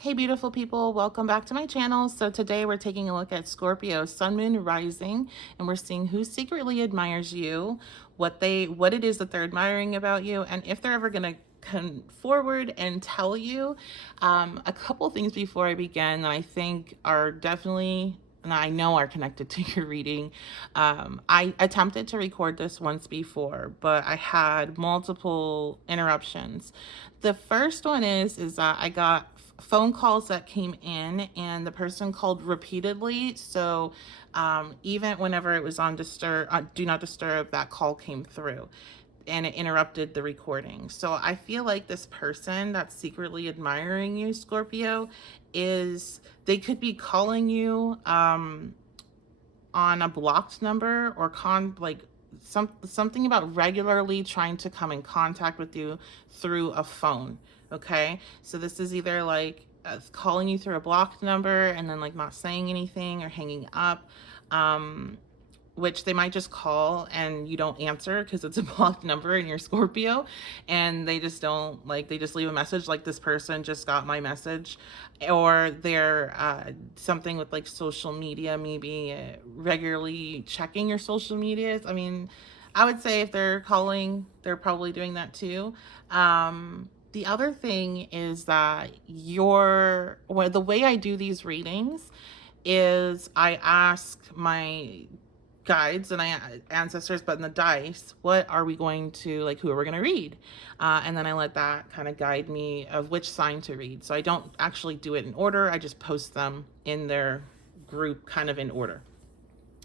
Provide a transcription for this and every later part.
Hey beautiful people, welcome back to my channel. So today we're taking a look at Scorpio Sun, Moon, Rising, and we're seeing who secretly admires you, what it is that they're admiring about you, and if they're ever gonna come forward and tell you. A couple things before I begin that I think are definitely, and I know are connected to your reading. I attempted to record this once before, but I had multiple interruptions. The first one is that I got phone calls that came in and the person called repeatedly. So even whenever it was on do not disturb, that call came through and it interrupted the recording. So I feel like this person that's secretly admiring you, Scorpio, they could be calling you on a blocked number or something about regularly trying to come in contact with you through a phone. Okay, so this is either like calling you through a blocked number and then like not saying anything or hanging up, which they might just call and you don't answer because it's a blocked number and you're Scorpio, and they just don't, like, they just leave a message like this person just got my message. Or they're something with like social media, maybe regularly checking your social medias. I mean, I would say if they're calling, they're probably doing that too. The other thing is that the way I do these readings is I ask my guides and ancestors, but in the dice, what are we going to, like, who are we going to read? And then I let that kind of guide me of which sign to read. So I don't actually do it in order. I just post them in their group kind of in order.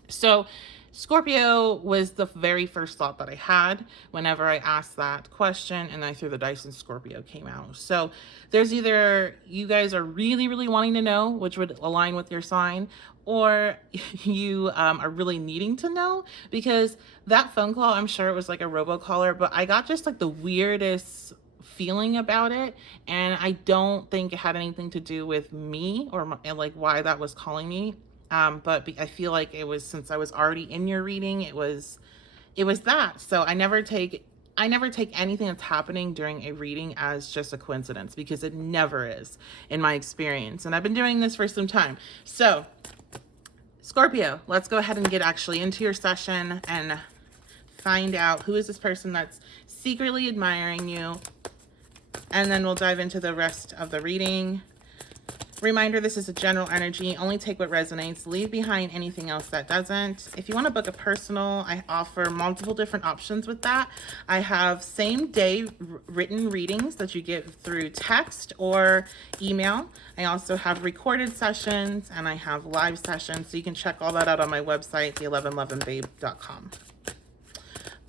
So Scorpio was the very first thought that I had whenever I asked that question, and I threw the dice and Scorpio came out. So there's either you guys are really, really wanting to know, which would align with your sign, or you are really needing to know, because that phone call, I'm sure it was like a robocaller, but I got just like the weirdest feeling about it, and I don't think it had anything to do with me or like why that was calling me. But I feel like it was, since I was already in your reading, it was that. So I never take anything that's happening during a reading as just a coincidence, because it never is in my experience. And I've been doing this for some time. So Scorpio, let's go ahead and get actually into your session and find out who is this person that's secretly admiring you. And then we'll dive into the rest of the reading. Reminder, this is a general energy. Only take what resonates. Leave behind anything else that doesn't. If you want to book a personal, I offer multiple different options with that. I have same day written readings that you get through text or email. I also have recorded sessions and I have live sessions. So you can check all that out on my website, the1111babe.com.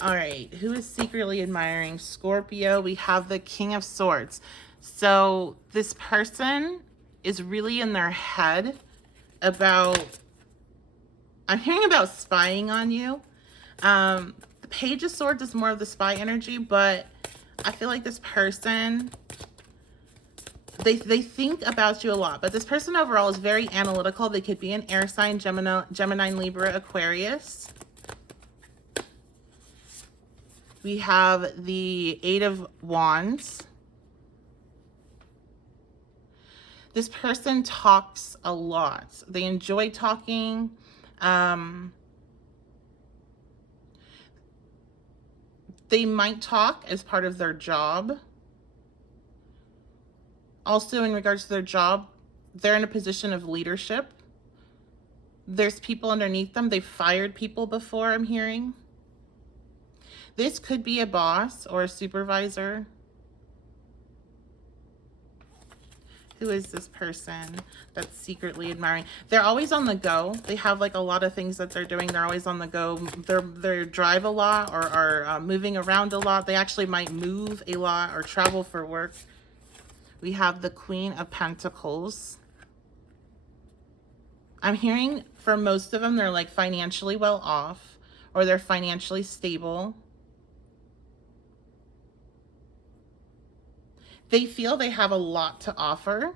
All right, who is secretly admiring Scorpio? We have the King of Swords. So this person is really in their head about, I'm hearing about spying on you. The Page of Swords is more of the spy energy, but I feel like this person, they think about you a lot, but this person overall is very analytical. They could be an air sign, Gemini, Libra, Aquarius. We have the Eight of Wands. This person talks a lot. They enjoy talking. They might talk as part of their job. Also, in regards to their job, they're in a position of leadership. There's people underneath them. They've fired people before, I'm hearing. This could be a boss or a supervisor. Who is this person that's secretly admiring? They're always on the go. They have like a lot of things that they're doing. They're always on the go. They drive a lot or are moving around a lot. They actually might move a lot or travel for work. We have the Queen of Pentacles. I'm hearing for most of them, they're like financially well off or they're financially stable. They feel they have a lot to offer.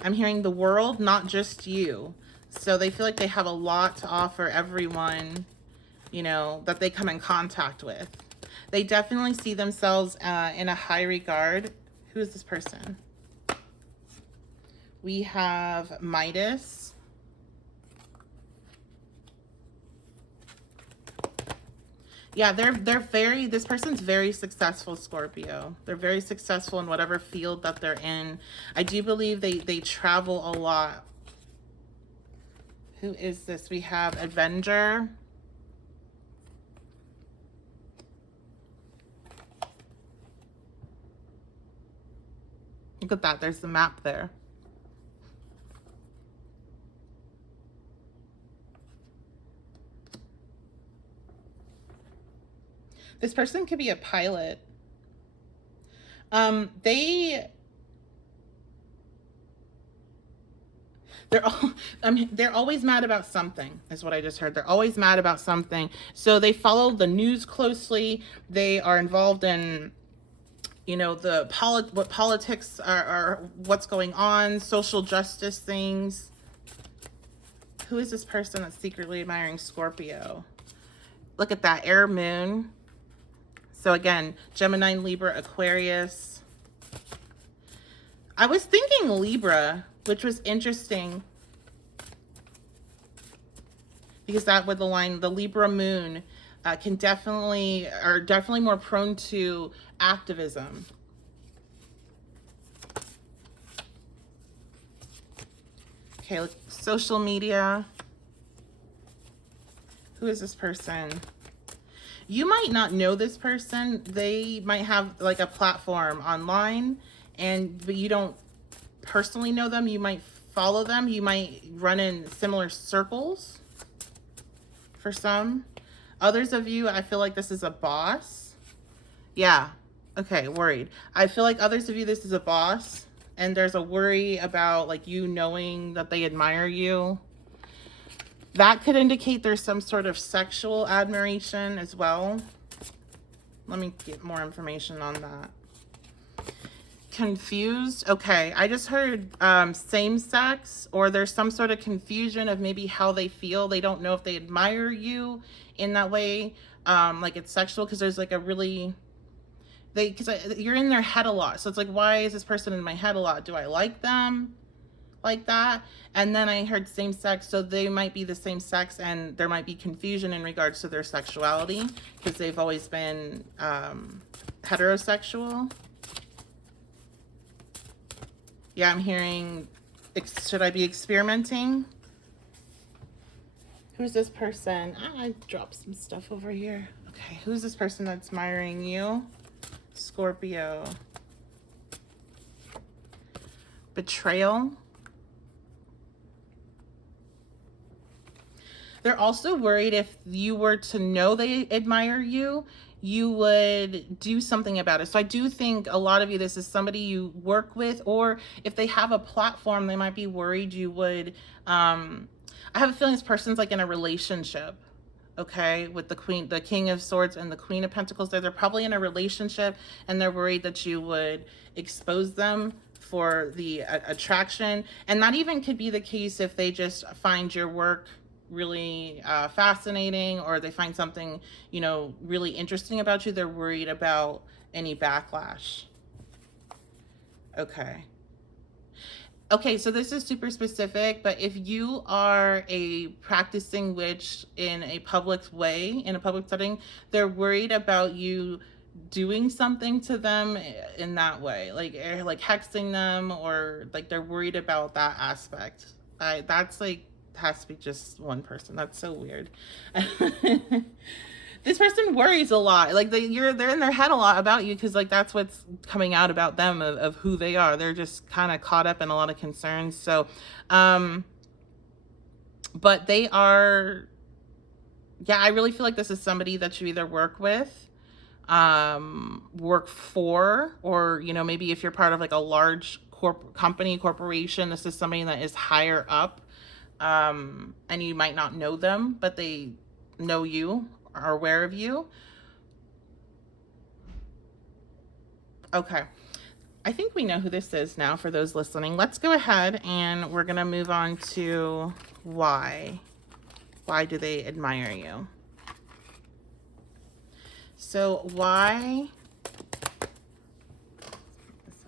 I'm hearing the world, not just you. So they feel like they have a lot to offer everyone, you know, that they come in contact with. They definitely see themselves in a high regard Who is this person? We have Midas. Yeah, this person's very successful, Scorpio. They're very successful in whatever field that they're in. I do believe they travel a lot. Who is this? We have Avenger. Look at that. There's the map there. This person could be a pilot. They're always mad about something, is what I just heard. They're always mad about something. So they follow the news closely. They are involved in, you know, what politics are, what's going on, social justice things. Who is this person that's secretly admiring Scorpio? Look at that, air moon. So again, Gemini, Libra, Aquarius. I was thinking Libra, which was interesting, because that would align. The Libra moon are definitely more prone to activism. Okay, look, social media. Who is this person? You might not know this person. They might have like a platform online, but you don't personally know them. You might follow them. You might run in similar circles for some. Others of you, I feel like this is a boss. Yeah. Okay, worried. I feel like others of you, this is a boss, and there's a worry about like you knowing that they admire you. That could indicate there's some sort of sexual admiration as well. Let me get more information on that. Confused. Okay, I just heard same sex, or there's some sort of confusion of maybe how they feel. They don't know if they admire you in that way, like it's sexual, because there's like a really, because you're in their head a lot. So it's like, why is this person in my head a lot? Do I like them like that? And then I heard same sex, so they might be the same sex, and there might be confusion in regards to their sexuality, because they've always been heterosexual. Yeah, I'm hearing, should I be experimenting? Who's this person? I dropped some stuff over here. Okay, who's this person that's admiring you? Scorpio. Betrayal. They're also worried if you were to know they admire you, you would do something about it. So I do think a lot of you, this is somebody you work with, or if they have a platform, they might be worried you would, I have a feeling this person's like in a relationship, okay, with the King of Swords and the Queen of Pentacles. They're probably in a relationship, and they're worried that you would expose them for the attraction. And that even could be the case if they just find your work really fascinating, or they find something, you know, really interesting about you. They're worried about any backlash. Okay, so this is super specific, but if you are a practicing witch in a public way, in a public setting, they're worried about you doing something to them in that way, like hexing them, or like they're worried about that aspect. That's like, has to be just one person. That's so weird. This person worries a lot. Like they're in their head a lot about you, because like that's what's coming out about them, of who they are. They're just kind of caught up in a lot of concerns. So, but they are, yeah, I really feel like this is somebody that you either work with, work for, or, you know, maybe if you're part of like a large corporation, this is somebody that is higher up. And you might not know them, but they know you, are aware of you. Okay, I think we know who this is now for those listening. Let's go ahead and we're gonna move on to why. Why do they admire you? So why,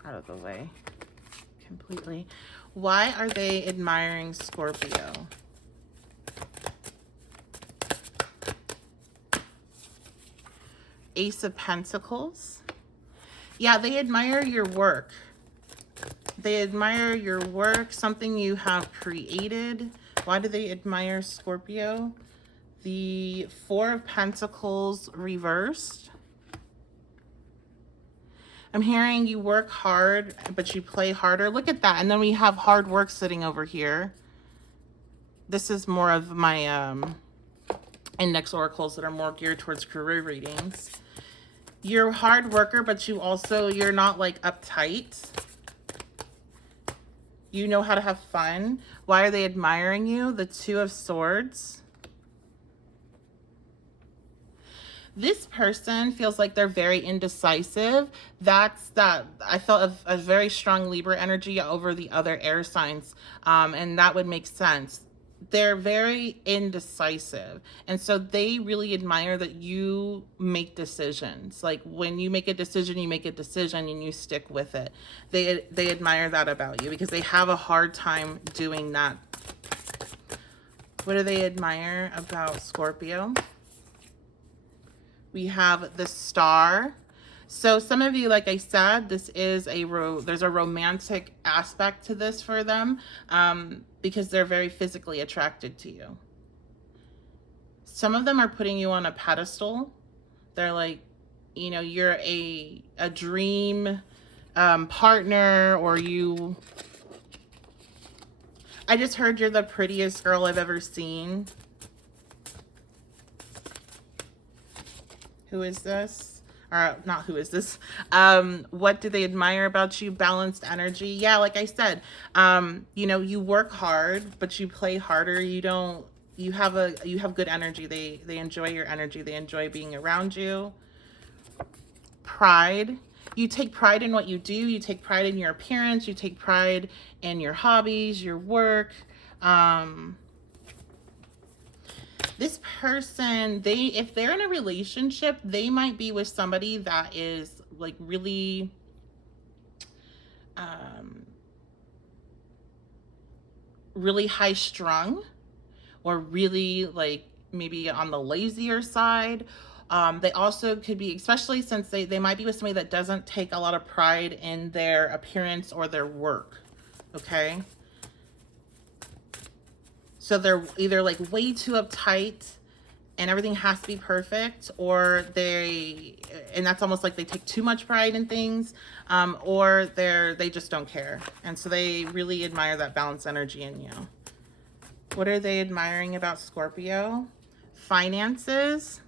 out of the way completely. Why are they admiring Scorpio? Ace of Pentacles. Yeah, they admire your work. They admire your work, something you have created. Why do they admire Scorpio? The Four of Pentacles reversed. I'm hearing you work hard, but you play harder. Look at that. And then we have hard work sitting over here. This is more of my index oracles that are more geared towards career readings. You're a hard worker, but you're not like uptight. You know how to have fun. Why are they admiring you? The Two of Swords. This person feels like they're very indecisive. I felt a very strong Libra energy over the other air signs. And that would make sense. They're very indecisive. And so they really admire that you make decisions. Like when you make a decision, you make a decision and you stick with it. They admire that about you because they have a hard time doing that. What do they admire about Scorpio? We have the Star. So some of you, like I said, this is there's a romantic aspect to this for them because they're very physically attracted to you. Some of them are putting you on a pedestal. They're like, you know, you're a dream partner, or I just heard you're the prettiest girl I've ever seen. Who is this? Or not who is this? What do they admire about you? Balanced energy. Yeah, like I said, you know, you work hard, but you play harder. You have good energy. They enjoy your energy. They enjoy being around you. Pride. You take pride in what you do. You take pride in your appearance. You take pride in your hobbies, your work. This person, if they're in a relationship, they might be with somebody that is like really really high strung, or really like maybe on the lazier side. They also could be, especially since they might be with somebody that doesn't take a lot of pride in their appearance or their work. Okay. So they're either like way too uptight and everything has to be perfect, or and that's almost like they take too much pride in things, or they just don't care. And so they really admire that balanced energy in you. What are they admiring about Scorpio? Finances.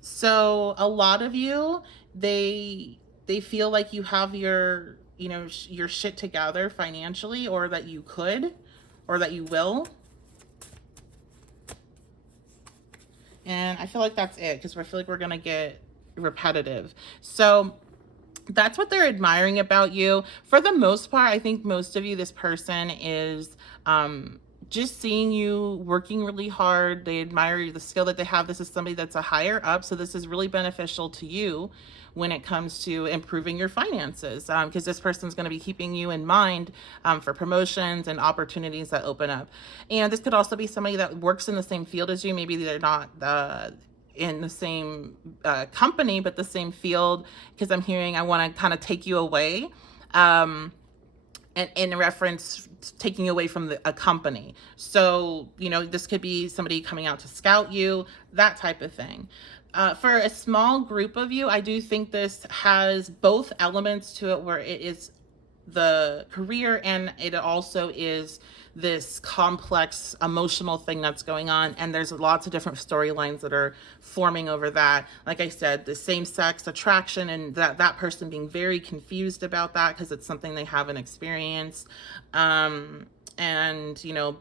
So a lot of you, they feel like you have your shit together financially, or that you could, or that you will. And I feel like that's it, because I feel like we're going to get repetitive. So that's what they're admiring about you. For the most part, I think most of you, this person is just seeing you working really hard. They admire the skill that they have. This is somebody that's a higher up. So this is really beneficial to you when it comes to improving your finances, because this person's going to be keeping you in mind for promotions and opportunities that open up. And this could also be somebody that works in the same field as you. Maybe they're not in the same company, but the same field, because I'm hearing I want to kind of take you away. And in reference taking away from a company. So, you know, this could be somebody coming out to scout you, that type of thing. For a small group of you, I do think this has both elements to it, where it is the career and it also is this complex emotional thing that's going on. And there's lots of different storylines that are forming over that. Like I said, the same-sex attraction, and that person being very confused about that because it's something they haven't experienced. And, you know,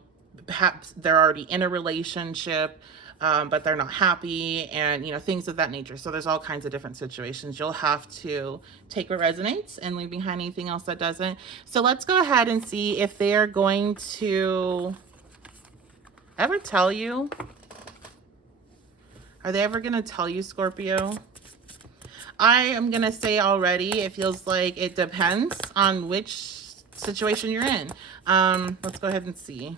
perhaps they're already in a relationship, but they're not happy, and, you know, things of that nature. So there's all kinds of different situations. You'll have to take what resonates and leave behind anything else that doesn't. So let's go ahead and see if they're going to ever tell you. Are they ever going to tell you, Scorpio? I am going to say already, it feels like it depends on which situation you're in. Let's go ahead and see.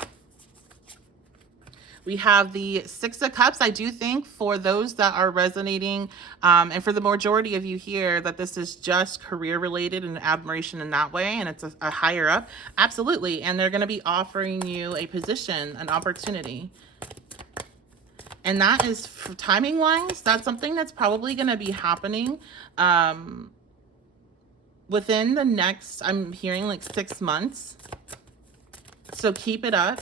We have the Six of Cups. I do think for those that are resonating, and for the majority of you here, that this is just career related and admiration in that way, and it's a higher up. Absolutely. And they're going to be offering you a position, an opportunity. And that is, for timing wise, that's something that's probably going to be happening within the next, I'm hearing like 6 months. So keep it up.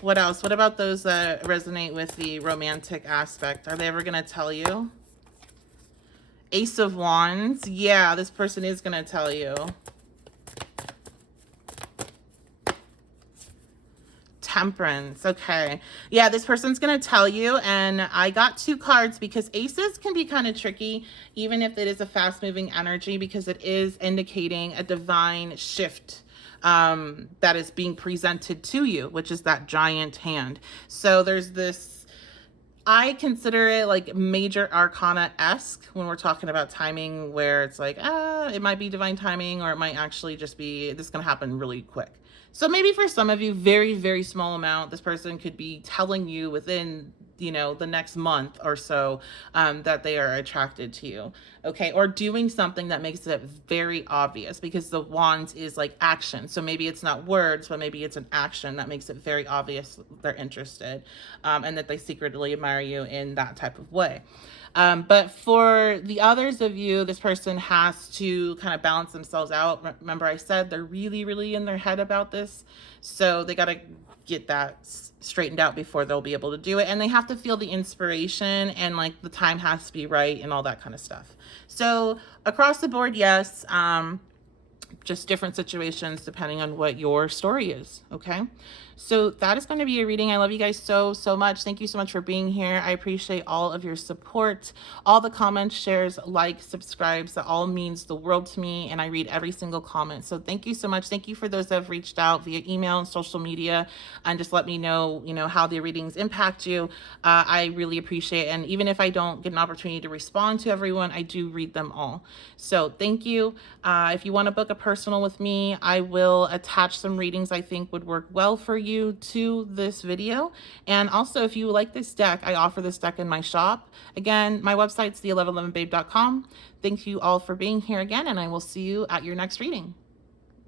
What else? What about those that resonate with the romantic aspect? Are they ever going to tell you? Ace of Wands. Yeah, this person is going to tell you. Temperance. Okay. Yeah, this person's going to tell you. And I got 2 cards because aces can be kind of tricky, even if it is a fast moving energy, because it is indicating a divine shift that is being presented to you, which is that giant hand. So there's this, I consider it like major arcana-esque when we're talking about timing, where it's like, it might be divine timing, or it might actually just be, this is going to happen really quick. So maybe for some of you, very, very small amount, this person could be telling you within, you know, the next month or so that they are attracted to you, okay? Or doing something that makes it very obvious, because the Wands is like action. So maybe it's not words, but maybe it's an action that makes it very obvious they're interested, and that they secretly admire you in that type of way. But for the others of you, this person has to kind of balance themselves out. Remember, I said they're really, really in their head about this. So they got to get that straightened out before they'll be able to do it. And they have to feel the inspiration, and like the time has to be right and all that kind of stuff. So across the board, yes, just different situations depending on what your story is. Okay. So that is going to be a reading. I love you guys so, so much. Thank you so much for being here. I appreciate all of your support, all the comments, shares, likes, subscribes. That all means the world to me, and I read every single comment. So thank you so much. Thank you for those that have reached out via email and social media and just let me know, you know, how the readings impact you. I really appreciate it. And even if I don't get an opportunity to respond to everyone, I do read them all. So thank you. If you want to book a personal with me, I will attach some readings I think would work well for you to this video. And also, if you like this deck, I offer this deck in my shop. Again, my website's the1111babe.com. Thank you all for being here again, and I will see you at your next reading.